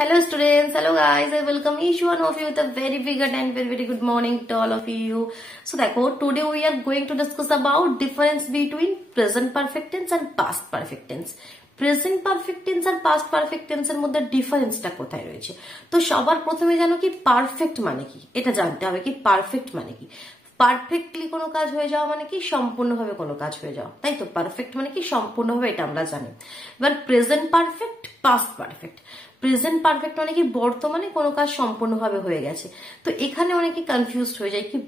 Hello students, hello guys, I welcome each one of you with a very big and very good morning to all of you. So today we are going to discuss about difference between present perfect tense and past perfect tense. Present perfect tense আর past perfect টেন্সের মধ্যে ডিফারেন্সটা কোথায় রয়েছে। তো সবার প্রথমে জানো কি পারফেক্ট মানে কি, এটা জানতে হবে কি পারফেক্ট মানে কি। পারফেক্টলি কোনো কাজ হয়ে যাওয়া মানে কি সম্পূর্ণভাবে কোনো কাজ হয়ে যাওয়া, তাই তো পারফেক্ট মানে কি সম্পূর্ণভাবে, এটা আমরা জানি। এবার present perfect, past perfect. Present perfect মানে কি বর্তমানে কোনো কাজ সম্পূর্ণভাবে হয়ে গেছে। তো এখানে অনেকে কনফিউজড হয়ে যায় কি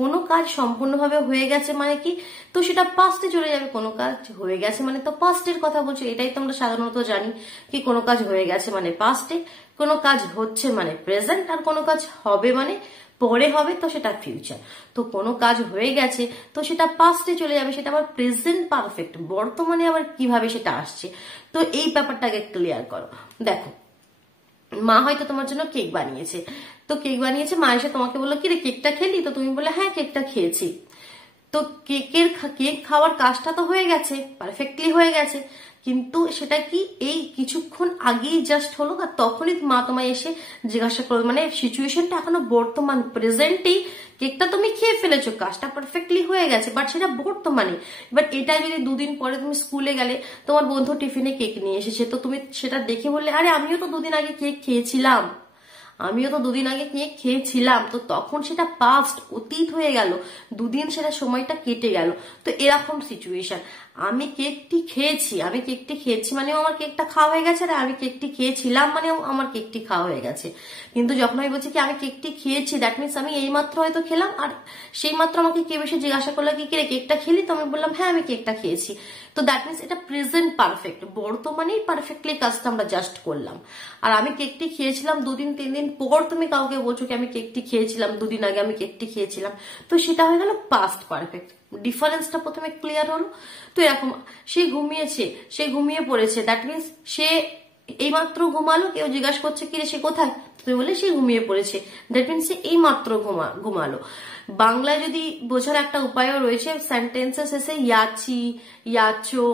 কোনো কাজ সম্পূর্ণভাবে হয়ে গেছে মানে কি, তো সেটা পাস্টে চলে যাবে। কোনো কাজ হয়ে গেছে মানে তো পাস্টের কথা বলছো, এটাই তো আমরা সাধারণত জানি কি কোনো কাজ হয়ে গেছে মানে পাস্টে, কোনো কাজ হচ্ছে মানে প্রেজেন্ট, আর কোনো কাজ হবে মানে পরে হবে, তো সেটা ফিউচার। তো কোনো কাজ হয়ে গেছে তো সেটা পাস্টে চলে যাবে, সেটা আবার প্রেজেন্ট পারফেক্ট, বর্তমানে আবার কিভাবে সেটা আসছে। তো এই ব্যাপারটাকে ক্লিয়ার করো। দেখো, মা হয়তো তোমার জন্য কেক বানিয়েছে, তো কেক বানিয়েছে, মা এসে তোমাকে বললো কি রে কেকটা খেলি, তো তুমি বলে হ্যাঁ কেকটা খেয়েছি। তো কেক খাওয়ার কাজটা তো হয়ে গেছে, পারফেক্টলি হয়ে গেছে, কিন্তু সেটা কি এই কিছুক্ষণ আগেই জাস্ট হলো, আর তখনই মা তোমায় এসে জিজ্ঞাসা করলো, মানে সিচুয়েশনটা এখনো বর্তমান প্রেজেন্টেই, কেকটা তুমি খেয়ে ফেলেছো, কাজটা পারফেক্টলি হয়ে গেছে, বাট সেটা বর্তমানে। বাট এটা যদি দুদিন পরে তুমি স্কুলে গেলে, তোমার বন্ধু টিফিনে কেক নিয়ে এসেছে, তো তুমি সেটা দেখে বললে আরে আমিও তো দুদিন আগে কেক খেয়েছিলাম, তো তখন সেটা পাস্ট, অতীত হয়ে গেল, দুদিন সেটা সময়টা কেটে গেল। তো এরকম সিচুয়েশন, আমি কেকটি খেয়েছি মানে আমার কেকটা খাওয়া হয়ে গেছে, আর আমি কেকটি খেয়েছিলাম মানে আমার কেকটি খাওয়া হয়ে গেছে। কিন্তু যখন আমি বলছি কি আমি কেকটি খেয়েছি, দ্যাট মিনস আমি এইমাত্র হয়তো খেলাম, আর সেই মাত্র আমাকে কেউ এসে জিজ্ঞাসা করলো কি রে কেকটা খেলি, তো আমি বললাম হ্যাঁ আমি কেকটা খেয়েছি। তো দ্যাট মিনস এটা প্রেজেন্ট পারফেক্ট, বর্তমানেই পারফেক্টলি কাজটা আমরা জাস্ট করলাম। আর আমি কেকটি খেয়েছিলাম 2-3 দিন পর তুমি কাউকে বলছো কি আমি কেকটি খেয়েছিলাম, 2 দিন আগে আমি কেকটি খেয়েছিলাম, তো সেটা হয়ে গেল পাস্ট পারফেক্ট। ডিফারেন্সটা প্রথমে ক্লিয়ার হলো। তো এরকম সে ঘুমিয়ে পড়েছে, দ্যাট মিনস সে এইমাত্র ঘুমালো, কেউ জিজ্ঞাসা করছে কি রে সে কোথায়, তুমি বলে সে ঘুমিয়ে পড়েছে, দ্যাট মিনস সে এইমাত্র ঘুমালো। বাংলায় যদি বোঝার একটা উপায়ও রয়েছে, সেন্টেন্সের শেষে ইয়াছি, ইয়াচো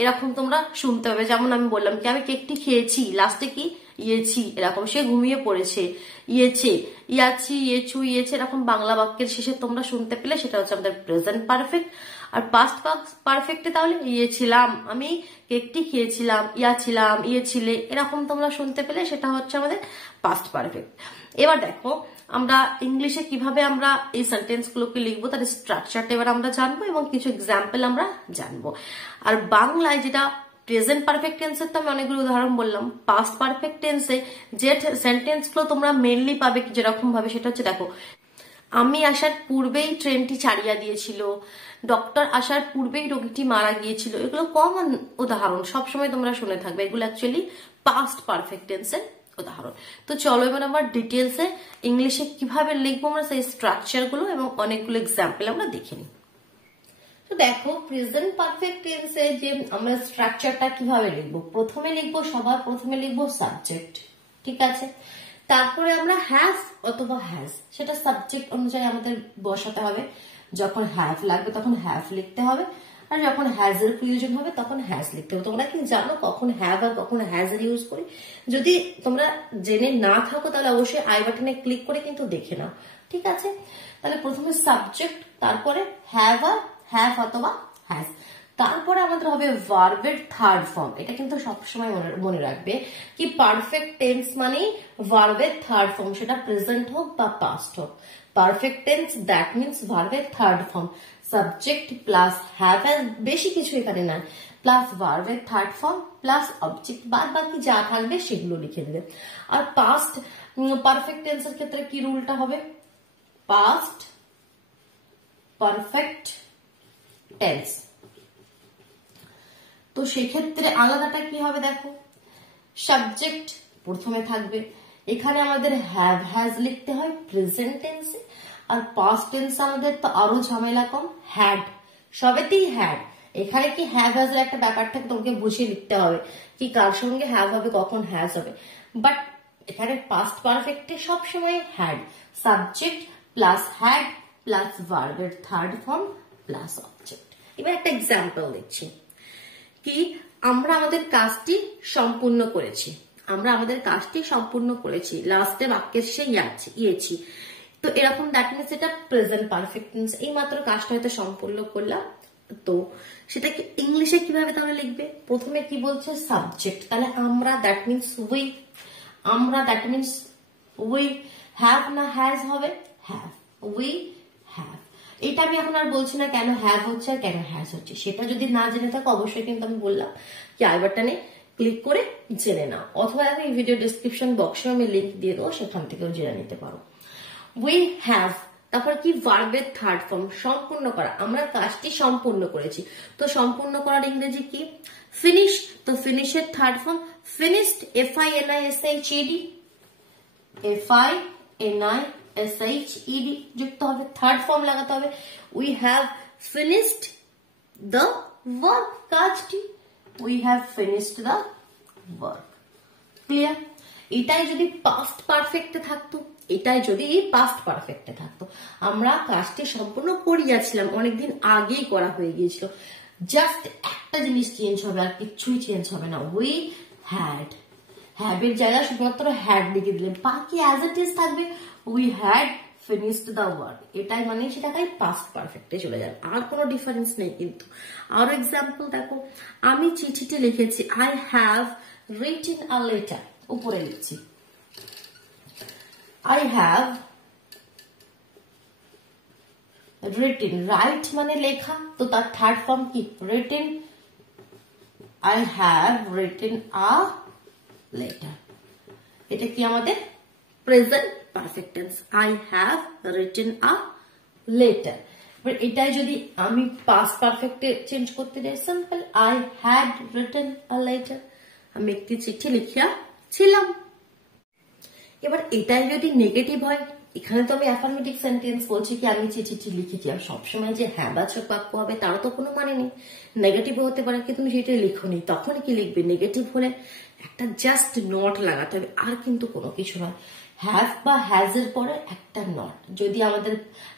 এরকম তোমরা শুনতে হবে। যেমন আমি বললাম কি আমি কেকটি খেয়েছি, লাস্টে কি ইয়েছি, এরকম সে ঘুমিয়ে পড়েছে, ইয়েছে, ইয়াছি, ইয়েছু, ইয়েছে, এরকম বাংলা বাক্যের শেষে তোমরা শুনতে পেলে সেটা হচ্ছে আমাদের প্রেজেন্ট পারফেক্ট। আর পাস্ট পারফেক্টে তাহলে ইয়েছিলাম, আমি কেকটি খেয়েছিলাম, ইয়াছিলাম, ইয়েছিলে, এরকম তোমরা শুনতে পেলে সেটা হচ্ছে আমাদের পাস্ট পারফেক্ট। এবার দেখো আমরা ইংলিশে কিভাবে আমরা এই সেন্টেন্স গুলোকে লিখবো, তার স্ট্রাকচারটা এবার আমরা জানবো এবং কিছু এক্সাম্পল আমরা জানবো। আর বাংলায় যেটা প্রেজেন্ট পারফেক্ট টেন্সের তো আমি অনেকগুলো উদাহরণ বললাম, পাস্ট পারফেক্ট টেন্সে যে সেন্টেন্স গুলো তোমরা মেনলি পাবে যেরকম ভাবে, সেটা হচ্ছে দেখো আমি আসার পূর্বেই ট্রেনটি ছাড়িয়া দিয়েছিল, ডক্টর আসার পূর্বেই রোগীটি মারা গিয়েছিল, এগুলো কমন উদাহরণ, সবসময় তোমরা শুনে থাকবে, এগুলো অ্যাকচুয়ালি পাস্ট পারফেক্ট টেন্সের উদাহরণ। তো চলো এবার আমরা ডিটেলসে ইংলিশে কিভাবে লিখবো আমরা সেই স্ট্রাকচার গুলো এবং অনেকগুলো এক্সাম্পল আমরা দেখে নিই। তো দেখো প্রেজেন্ট পারফেক্ট টেন্সে যে আমরা স্ট্রাকচারটা কিভাবে লিখবো, সবার প্রথমে লিখবো সাবজেক্ট, ঠিক আছে। তারপরে আমরা হ্যাজ অথবা হ্যাজ, সেটা সাবজেক্ট অনুযায়ী আমাদের বসাতে হবে। যখন হ্যাভ লাগবে তখন হ্যাভ লিখতে হবে, আর যখন হ্যাজ এর প্রয়োজন হবে তখন হ্যাজ লিখতে হবে। তোমরা কি জানো কখন হ্যাভ আর কখন হ্যাজ এর ইউজ করি? যদি তোমরা জেনে না থাকো তাহলে অবশ্যই আই বাটনে ক্লিক করে কিন্তু দেখে নাও, ঠিক আছে। তাহলে প্রথমে সাবজেক্ট, তারপরে হ্যাভ আর হ্যাভ অথবা হ্যাজ, তারপরে আমাদের হবে ভার্বের থার্ড ফর্ম। এটা কিন্তু সবসময় মনে রাখবে কি পারফেক্ট টেন্স মানে ভার্বের থার্ড ফর্ম, সেটা প্রেজেন্ট হোক বা পাস্ট হোক। পারফেক্ট টেন্স দ্যাট মিনস ভার্বের third form, subject plus have, বেশি কিছু এখানে না, প্লাস ভার্বের থার্ড ফর্ম প্লাস অবজেক্ট, বাদ বাকি যা থাকবে সেগুলো লিখে দেবে। আর পাস্ট পারফেক্ট টেন্সের ক্ষেত্রে কি রুলটা হবে, পাস্ট পারফেক্ট টেন্স, তো সেক্ষেত্রে আলাদাটা কি হবে দেখো, সাবজেক্ট প্রথমে থাকবে, এখানে আমাদের হ্যাভ হ্যাজ লিখতে হয় প্রেজেন্ট টেন্সে, আর পাস্ট টেন্স আমাদের তো আরো ঝামেলা কম, হ্যাড, সবেতেই হ্যাড। এখানে কি হ্যাভ হ্যাজ এর একটা ব্যাপারটা তোমাকে বুঝিয়ে লিখতে হবে কি কার সঙ্গে হ্যাভ হবে কখন হ্যাজ হবে, বাট এখানে পাস্ট পারফেক্টে সবসময় had, subject plus had plus ভার্বের থার্ড ফর্ম প্লাস অবজেক্ট। এবার একটা এক্সাম্পল দেখছি কি আমরা আমাদের কাজটি সম্পূর্ণ করেছি, আমরা আমাদের কাজটি সম্পূর্ণ করেছি, লাস্টে বাক্যের শেষে ইয়েছি। তো এরকম দ্যাট মিনস এটা প্রেজেন্ট পারফেক্ট টেন্স, এই মাত্র কাজটা হয়তো সম্পূর্ণ করলাম। তো সেটাকে ইংলিশে কিভাবে তাহলে লিখবে? প্রথমে কি বলছে? সাবজেক্ট, তাহলে আমরা দ্যাট মিনস উই, আমরা দ্যাট মিনস উই হ্যাভ না হ্যাজ হবে? Have, we have. এটা আমি এখন আর বলছি না কেন হ্যাভ হচ্ছে আর কেন হ্যাজ হচ্ছে, সেটা যদি না জেনে থাকো অবশ্যই কিন্তু আমি বললাম কি আই বাটনে ক্লিক করে জেনে নাও, অথবা আমি এই ভিডিও ডিসক্রিপশন বক্সে আমি লিঙ্ক দিয়ে দেবো, সেখান থেকেও জেনে নিতে পারো। উই হ্যাভ, তারপর কি? ভার্বের থার্ড ফর্ম, সম্পূর্ণ করা, আমরা কাজটি সম্পূর্ণ করেছি। তো সম্পূর্ণ করার ইংরেজি কি? ফিনিশ। তো ফিনিশের third form finished, FINISHED, FINISHED যুক্ত হবে, থার্ড ফর্ম লাগাতে হবে। We have finished the work, কাজটি we have finished the work. Clear? এটাই যদি পাস্ট পারফেক্টে থাকতো, এটাই যদি পাস্ট পারফেক্টে থাকতো, আমরা কাজটি সম্পূর্ণ করিয়াছিলাম, অনেকদিন আগেই করা হয়ে গিয়েছিল, জাস্ট একটা জিনিস চেঞ্জ হবে, আর কিছুই চেঞ্জ হবে না। উই হ্যাড, হ্যাভের জায়গায় শুধুমাত্র হ্যাড লিখে দিলেন, বাকি অ্যাজ ইট ইজ থাকবে we had finished the work, এটাই মানে সেটাই পাস্ট পারফেক্টে চলে যাবে, আর কোনো ডিফারেন্স নেই। কিন্তু আরো এক্সাম্পল দেখো, আমি চিঠিতে লিখেছি, I have written a letter, উপরে লিখছি I have written, write মানে লেখা, তো তার থার্ড ফর্ম কি? written, I have written a letter, এটা কি আমাদের present perfect tense, I have written a letter। এবার এটাই যদি আমি পাস্ট পারফেক্টে চেঞ্জ করতে যাই, simple I had written a letter, আমি একটি চিঠি লিখিয়াছিলাম। এবার এটাই যদি নেগেটিভ হয়, এখানে তো আমি অ্যাফার্মেটিভ সেন্টেন্স বলছি কি আমি চিঠিটি লিখেছি, আর সবসময় যে হ্যাঁ বাচক বাক্য হবে তারও তো কোনো মানে নেই, নেগেটিভ হতে পারে কি তুমি সেটা লিখোনি, তখন কি লিখবে? নেগেটিভ হলে একটা জাস্ট নট লাগাতে হবে, আর কিন্তু কোনো কিছু নয়। হ্যাভ বা হ্যাজ এর পরে একটা নট, যদি আমাদের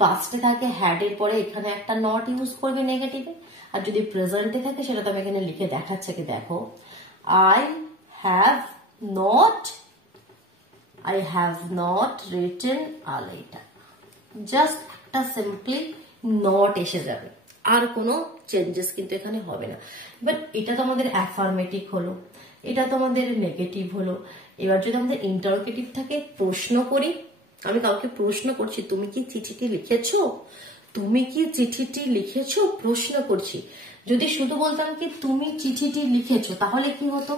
পাস্টে থাকে হ্যাড এর পরে এখানে একটা নট ইউজ করবে নেগেটিভে, আর যদি প্রেজেন্টে থাকে সেটা তো আমি এখানে লিখে দেখাচ্ছে কি দেখো, I have not, I have not written a letter, just একটা সিম্পলি নট এসে যাবে, আর কোনো চেঞ্জেস কিন্তু এখানে হবে না। এবার এটা তো আমাদের অ্যাফার্মেটিভ হলো, এটা তো আমাদের নেগেটিভ হলো। এবার যদি আমাদের ইন্টারোগেটিভ থাকে, প্রশ্ন করি, আমি কাউকে প্রশ্ন করছি তুমি কি চিঠিটি লিখেছো, তুমি কি চিঠিটি লিখেছো, প্রশ্ন করছি। যদি শুধু বলতাম কি তুমি চিঠিটি লিখেছো, তাহলে কি হতো?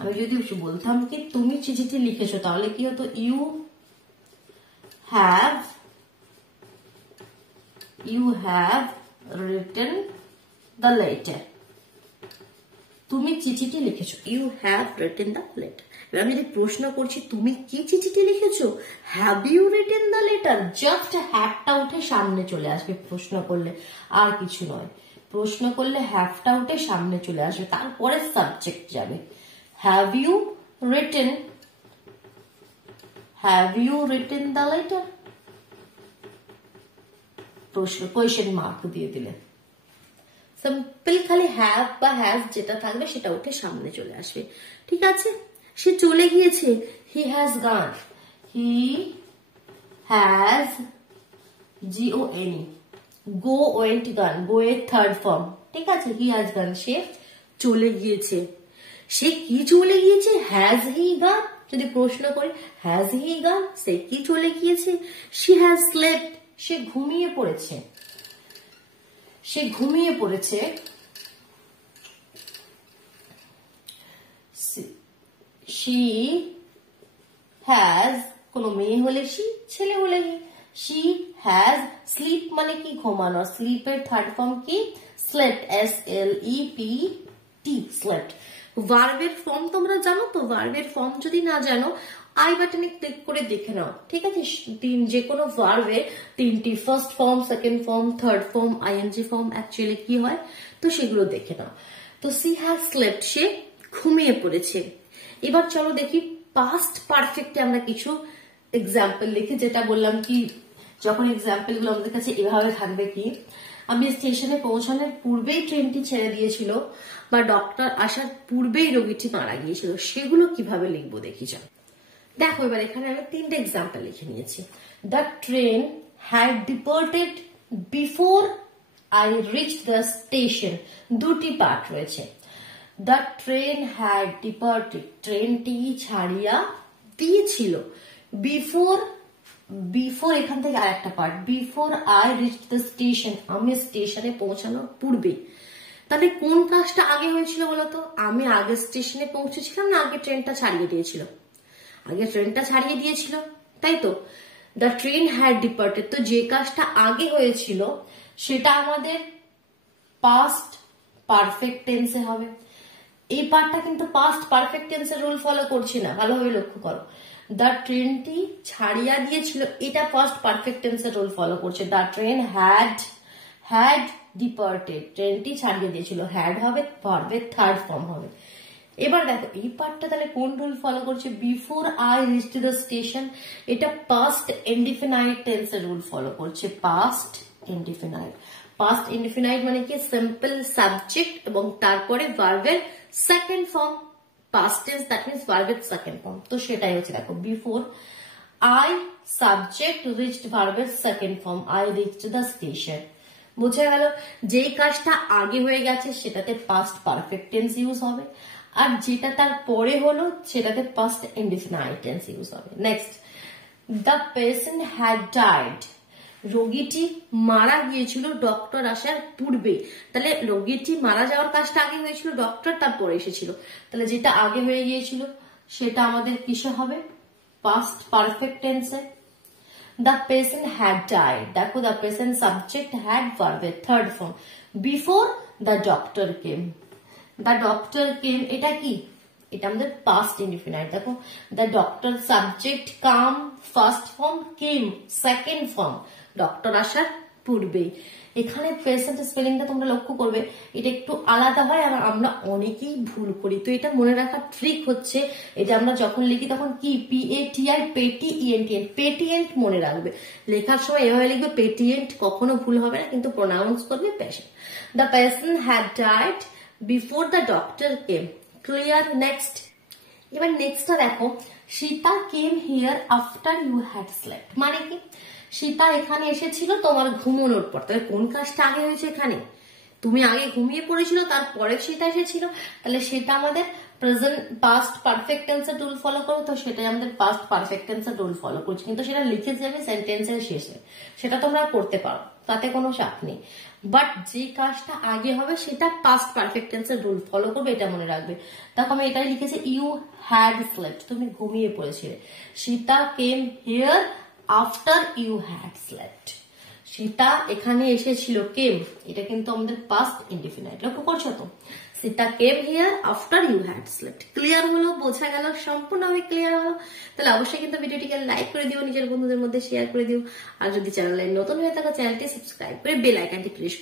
আমি যদি বলতাম কি তুমি চিঠিটি লিখেছো, তাহলে কি হতো? You have written the letter, তুমি চিঠিটি লিখেছো, you have written the letter. এবার আমি যদি প্রশ্ন করছি তুমি কি চিঠিটি লিখেছো, have you written the letter, just হ্যাভটা উঠে সামনে চলে আসবে প্রশ্ন করলে, আর কিছু নয়। প্রশ্ন করলে হ্যাভটা উঠে সামনে চলে আসবে, তারপরে সাবজেক্ট যাবে। Have you written the letter? প্রশ্ন কোয়েশ্চেন মার্ক দিয়ে দিলে, সিম্পল খালি হ্যাভ বা হ্যাজ যেটা থাকবে সেটা উঠে সামনে চলে আসবে। ঠিক আছে, সে চলে গিয়েছে, he has gone, he has gone, go went gone, go এর থার্ড ফর্ম। ঠিক আছে, he has gone, সে চলে গিয়েছে। সে কি চলে গিয়েছে? হ্যাজ হি গান। যদি প্রশ্ন করি হ্যাজ হি গান, সে কি চলে গিয়েছে? শি হ্যাজ স্লেপ্ট, সে ঘুমিয়ে পড়েছে, সে ঘুমিয়ে পড়েছে। শি হ্যাজ, কোন মেয়ে হলে শি, ছেলে হলে হি। শি হ্যাজ স্লিপ মানে কি? ঘুমানো। স্লিপের থার্ড ফর্ম কি? Slept, SLEPT, slept. ভার্বের ফর্ম তোমরা জানো তো? ভার্বের ফর্ম যদি না জানো আই বাটনে ক্লিক করে দেখে নাও। ঠিক আছে, যে কোনো ভার্বের তিনটি first form, second form, third form, ING form actually কি হয় তো সেগুলো দেখে নাও। তো সি হ্যাজ স্লেপ্ট, সে ঘুমিয়ে পড়েছে। এবার চলো দেখি পাস্ট পারফেক্টে আমরা কিছু এক্সাম্পল লিখি, যেটা বললাম কি যখন এক্সাম্পল গুলো আমাদের কাছে এভাবে থাকবে কি আমি স্টেশনে পৌঁছানোর পূর্বেই ট্রেনটি ছেড়ে দিয়েছিল বা ডক্টর আসার পূর্বেই রোগীটি মারা গিয়েছিল, সেগুলো কিভাবে লিখবো দেখি যাও। দেখো এবার এখানে আমি 3টে এক্সাম্পল লিখে নিয়েছি। The train had departed before I reach the station, 2টি পার্ট রয়েছে। দ্য ট্রেন হ্যাড ডিপার্টেড, ট্রেনটি ছাড়িয়া দিয়েছিল। বিফোর এখান থেকে আর একটা part, before I reach the station, আমি স্টেশনে পৌঁছানোর পূর্বে। তাহলে কোন কাজটা আগে হয়েছিল বলতো? আমি আগে স্টেশনে পৌঁছেছিলাম না আগে ট্রেনটা ছাড়িয়ে দিয়েছিল? আগে ট্রেনটা ছাড়িয়ে দিয়েছিল, তাই তো। দ্য ট্রেন হ্যাড ডিপার্টেড, তো যে কাজটা আগে হয়েছিল সেটা আমাদের পাস্ট পারফেক্ট টেন্সে হবে। এই পার্টটা কিন্তু পাস্ট পারফেক্ট টেন্সের রুল ফলো করছি না, ভালোভাবে লক্ষ্য করো। দ্য ট্রেনটি ছাড়িয়া দিয়েছিল, এটা পাস্ট পারফেক্ট টেন্সের রুল ফলো করছে। দ্য ট্রেন হ্যাড ডিপার্টেড, ট্রেনটি ছাড়িয়ে দিয়েছিল, হ্যাড হবে ভার্বের থার্ড ফর্ম হবে। এবার দেখো এই পার্টটা তাহলে কোন রুল ফলো করছে? Before I reach the station, এটা পাস্ট ইনডিফিনাইট টেন্সের রুল ফলো করছে। পাস্ট ইনডিফিনাইট মানে কি? সিম্পল সাবজেক্ট এবং তারপরে ভার্বের second form. Past tense that means ভার্বের সেকেন্ড ফর্ম, তো সেটাই হচ্ছে দেখো বিফোর আই সাবজেক্ট রিচড ভার্বের second form, I reached the station. বুঝে গেল? যেই কাজটা আগে হয়ে গেছে সেটাতে পাস্ট পারফেক্ট টেন্স ইউজ হবে, আর যেটা তার পরে হলো সেটাতে পাস্ট ইনডিফিনাইট টেন্স ইউজ হবে। Next, the patient had died, রোগীটি মারা গিয়েছিল ডক্টর আসার পূর্বে। তাহলে রোগীটি মারা যাওয়ার কাজটা আগে হয়েছিল, ডক্টর তারপরে এসেছিল। তাহলে যেটা আগে হয়ে গিয়েছিল সেটা আমাদের কিসে হবে? পাস্ট পারফেক্ট টেন্সে। দ্য পেশেন্ট হ্যাড ডাইড, দেখো দ্য পেশেন্ট সাবজেক্ট, হ্যাড ভার্বের third form. Before the doctor came, the doctor came এটা কি? এটা আমাদের পাস্ট ইনডিফিনাইট। দেখো the doctor subject, come first form, came second form, doctor আসার পূর্বেই। এখানে প্রেজেন্ট স্পেলিংটা তোমরা লক্ষ্য করবে এটা একটু আলাদা হয় আর আমরা অনেকেই ভুল করি। তো এটা মনে রাখার ট্রিক হচ্ছে, এটা আমরা যখন লিখি তখন কি PATI পেটিয়েন্ট মনে রাখবে। লেখার সময় এভাবে লিখবে পেটিয়েন্ট, কখনো ভুল হবে না, কিন্তু প্রোনাউন্স করবে patient. The patient had died before the doctor came. Clear? Next, এবার নেক্সটটা দেখো, Sita came here after you had slept, মানে কি? সীতা এখানে এসেছিল তোমার ঘুমানোর পর। তাহলে কোন কাজটা আগে হয়েছে এখানে? তুমি আগে ঘুমিয়ে পড়েছিল, তারপরে সীতা এসেছিল, তাহলে সেটা আমাদের প্রেজেন্ট পাস্ট পারফেক্ট টেন্সের রুল ফলো করো, তো সেটাই আমাদের পাস্ট পারফেক্ট টেন্সের রুল ফলো করছে। কিন্তু সেটা লিখে যাবে সেন্টেন্সের শেষে, সেটা তোমরা করতে পারো, তাতে কোনো চাপ নেই। বাট যে কাজটা আগে হবে সেটা পাস্ট পারফেক্ট টেন্সের রুল ফলো করবে, এটা মনে রাখবে। দেখো আমি এটাই লিখেছি, ইউ হ্যাড স্লেপ্ট, তুমি ঘুমিয়ে পড়েছিলে। Sita came here after you had slept, Sita এখানে এসেছিল, কেম এটা কিন্তু আমাদের পাস্ট ইনডিফিনাইট। লক্ষ্য করছো তো? Sita came here after you had slept. Clear হলো? বোঝা গেল? সম্পূর্ণভাবে ক্লিয়ার হলো? তাহলে অবশ্যই কিন্তু ভিডিওটিকে লাইক করে দিও, নিজের বন্ধুদের মধ্যে শেয়ার করে দিও, আর যদি চ্যানেলে নতুন হয়ে থাকো চ্যানেলটি সাবস্ক্রাইব করে বেল আইকনটি প্রেস